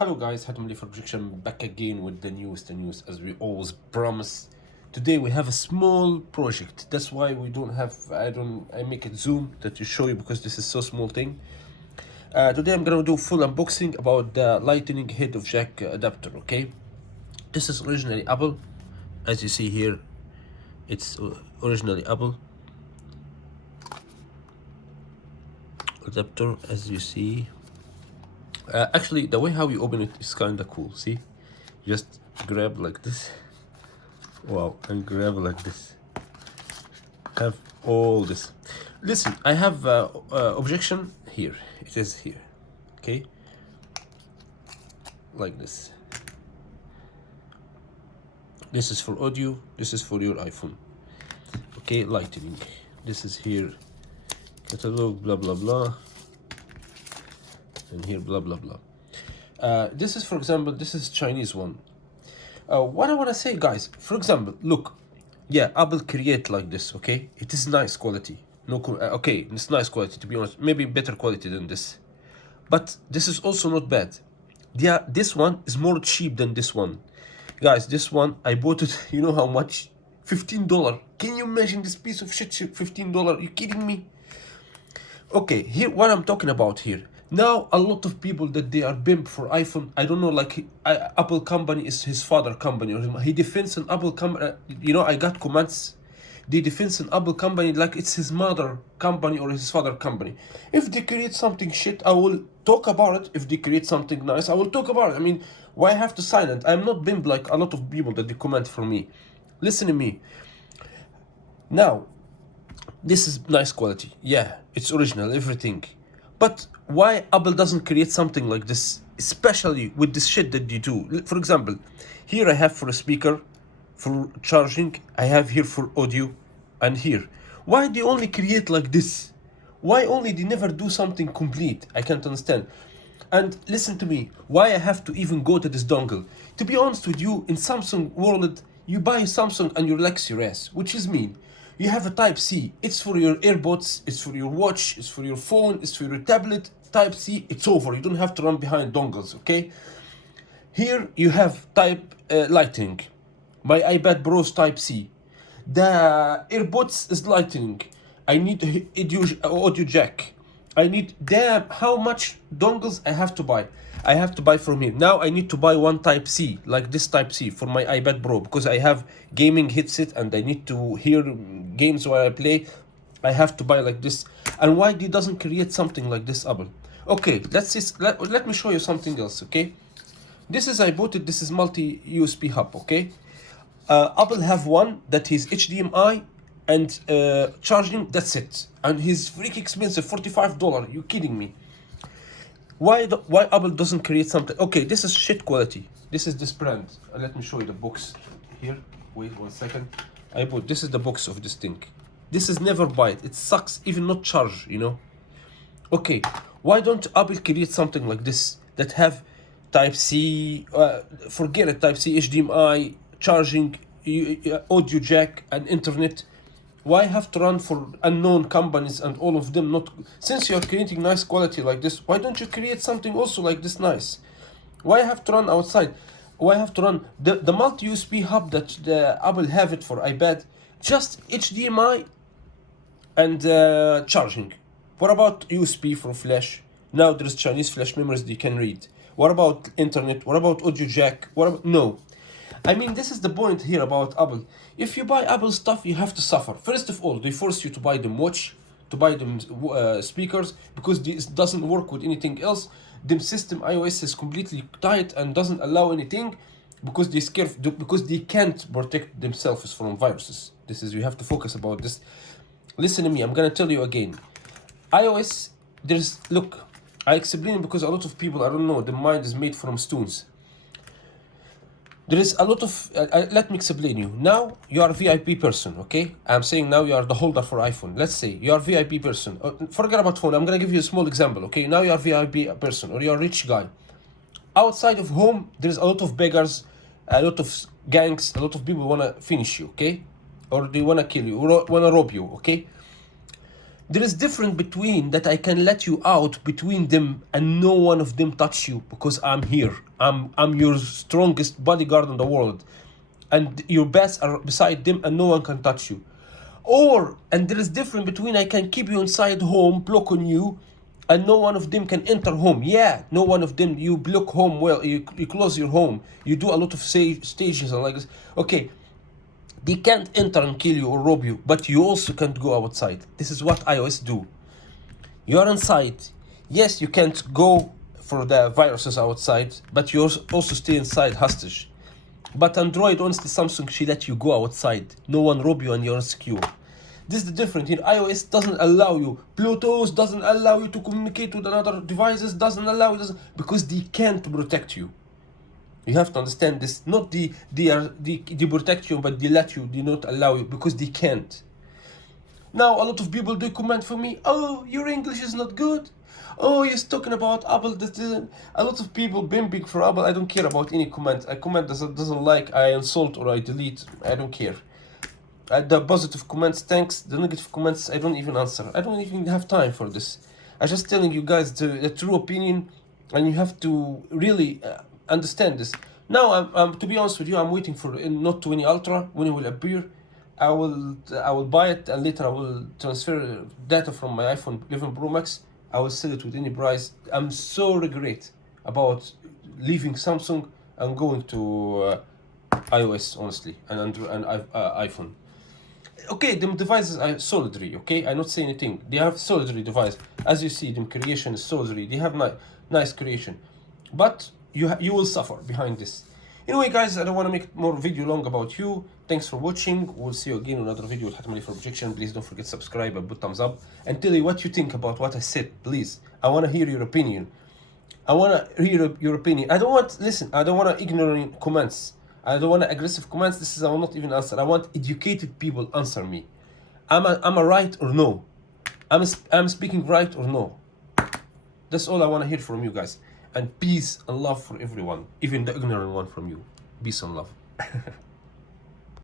Hello guys, Hatem for Objection back again with the news as we always promise. Today we have a small project. That's why we don't have I make it zoom that to show you because this is so small thing. Today I'm gonna do full unboxing about the Lightning Head of Jack adapter. Okay, this is originally Apple, as you see here. It's originally Apple adapter, as you see. Actually, the way how you open it is kind of cool. See, just grab like this. Wow, and grab like this. Have all this. Listen, I have objection here. It is here. Okay, like this. This is for audio. This is for your iPhone. Okay, lightning. This is here. Catalog, blah blah blah. And here blah blah blah. This is, for example, this is Chinese one. What I want to say, guys, for example, look, yeah, Apple create like this. Okay, it is nice quality. No, okay, it's nice quality, to be honest. Maybe better quality than this, but this is also not bad. Yeah, this one is more cheap than this one, guys. This one I bought it. You know how much? $15. Can you imagine this piece of shit? $15? You kidding me? Okay, here what I'm talking about here. Now a lot of people that they are pimp for iPhone. I don't know, like Apple company is his father company, or he defends an Apple company. You know, I got comments. They defend an Apple company like it's his mother company or his father company. If they create something shit, I will talk about it. If they create something nice, I will talk about it. I mean, why I have to silent? I'm not pimp like a lot of people that they comment for me. Listen to me. Now, this is nice quality. Yeah, it's original, everything. But why Apple doesn't create something like this, especially with this shit that they do? For example, here I have for a speaker, for charging, I have here for audio, and here. Why they only create like this? Why only they never do something complete? I can't understand. And listen to me, why I have to even go to this dongle? To be honest with you, in Samsung world, you buy Samsung and you relax your ass, which is mean. You have a Type-C. It's for your AirPods, it's for your watch, it's for your phone, it's for your tablet. Type-C, it's over. You don't have to run behind dongles, okay? Here you have Lightning. My iPad Pro's Type-C. The AirPods is Lightning. I need audio jack. I need, damn, how much dongles I have to buy? I have to buy from him. Now I need to buy one Type-C, like this Type-C for my iPad Pro, because I have gaming headset and I need to hear games while I play. I have to buy like this. And why he doesn't create something like this, Apple? Okay, let's see, let me show you something else, okay? This is, I bought it, this is multi-USB hub, okay? Apple have one that is HDMI and charging, that's it. And he's freaking expensive, $45. You kidding me? Why Apple doesn't create something? Okay, this is shit quality. This is this brand. Let me show you the box here. Wait 1 second. I bought, this is the box of this thing. This is never buy it. It sucks, even not charge, you know. Okay, why don't Apple create something like this that have Type-C, forget it, Type-C, HDMI, charging, audio jack, and internet? Why have to run for unknown companies and all of them not? Since you are creating nice quality like this, why don't you create something also like this nice? Why have to run outside? Why have to run the multi-USB hub that the Apple have it for iPad? Just HDMI and charging. What about USB for flash? Now there's Chinese flash memories they can read. What about internet? What about audio jack? What about, no. I mean, this is the point here about Apple. If you buy Apple stuff, you have to suffer. First of all, they force you to buy them watch, to buy them speakers, because this doesn't work with anything else. The system iOS is completely tight and doesn't allow anything because they scare, because they can't protect themselves from viruses. This is, you have to focus about this. Listen to me, I'm gonna tell you again. iOS, there's, look, I explain it because a lot of people, I don't know, the mind is made from stones. There is a lot of, let me explain you. Now you are a VIP person, okay? I'm saying now you are the holder for iPhone. Let's say you are a VIP person. Forget about phone. I'm gonna give you a small example, okay? Now you are a VIP person or you're a rich guy. Outside of home, there's a lot of beggars, a lot of gangs, a lot of people wanna finish you, okay? Or they wanna kill you, or wanna rob you, okay? There is difference between that I can let you out between them and no one of them touch you because I'm here. I'm your strongest bodyguard in the world. And your beds are beside them and no one can touch you. And there is difference between I can keep you inside home, block on you, and no one of them can enter home. Yeah, no one of them, you block home well, you close your home, you do a lot of stages and like this. Okay, they can't enter and kill you or rob you, but you also can't go outside. This is what iOS do. You are inside. Yes, you can't go for the viruses outside, but you also stay inside hostage. But Android, honestly, Samsung, she let you go outside. No one rob you and you're secure. This is the difference here. iOS doesn't allow you. Bluetooth doesn't allow you to communicate with another devices, doesn't allow you, because they can't protect you. You have to understand this. Not they protect you, but they let you, they not allow you, because they can't. Now, a lot of people do comment for me, oh, your English is not good. Oh, he's talking about Apple. A lot of people been big for Apple. I don't care about any comment. A comment doesn't like, I insult or I delete. I don't care. The positive comments, thanks. The negative comments, I don't even answer. I don't even have time for this. I'm just telling you guys the true opinion, and you have to really understand this. Now, to be honest with you, I'm waiting for Note 20 Ultra when it will appear. I will buy it, and later I will transfer data from my iPhone 11 Pro Max. I will sell it with any price. I'm so regret about leaving Samsung and going to iOS, honestly, and iPhone. Okay, them devices are solidary, okay? I not say anything. They have solidary device. As you see, them creation is solidary. They have nice creation. But you will suffer behind this. Anyway, guys, I don't want to make more video long about you. Thanks for watching. We'll see you again in another video with Hatem for Objection. Please don't forget to subscribe and put thumbs up. And tell me what you think about what I said, please. I want to hear your opinion. I want to hear your opinion. I don't want ignorant comments. I don't want aggressive comments. I will not even answer. I want educated people answer me. Am I right or no? I'm speaking right or no? That's all I want to hear from you guys. And peace and love for everyone, even the ignorant one from you. Peace and love.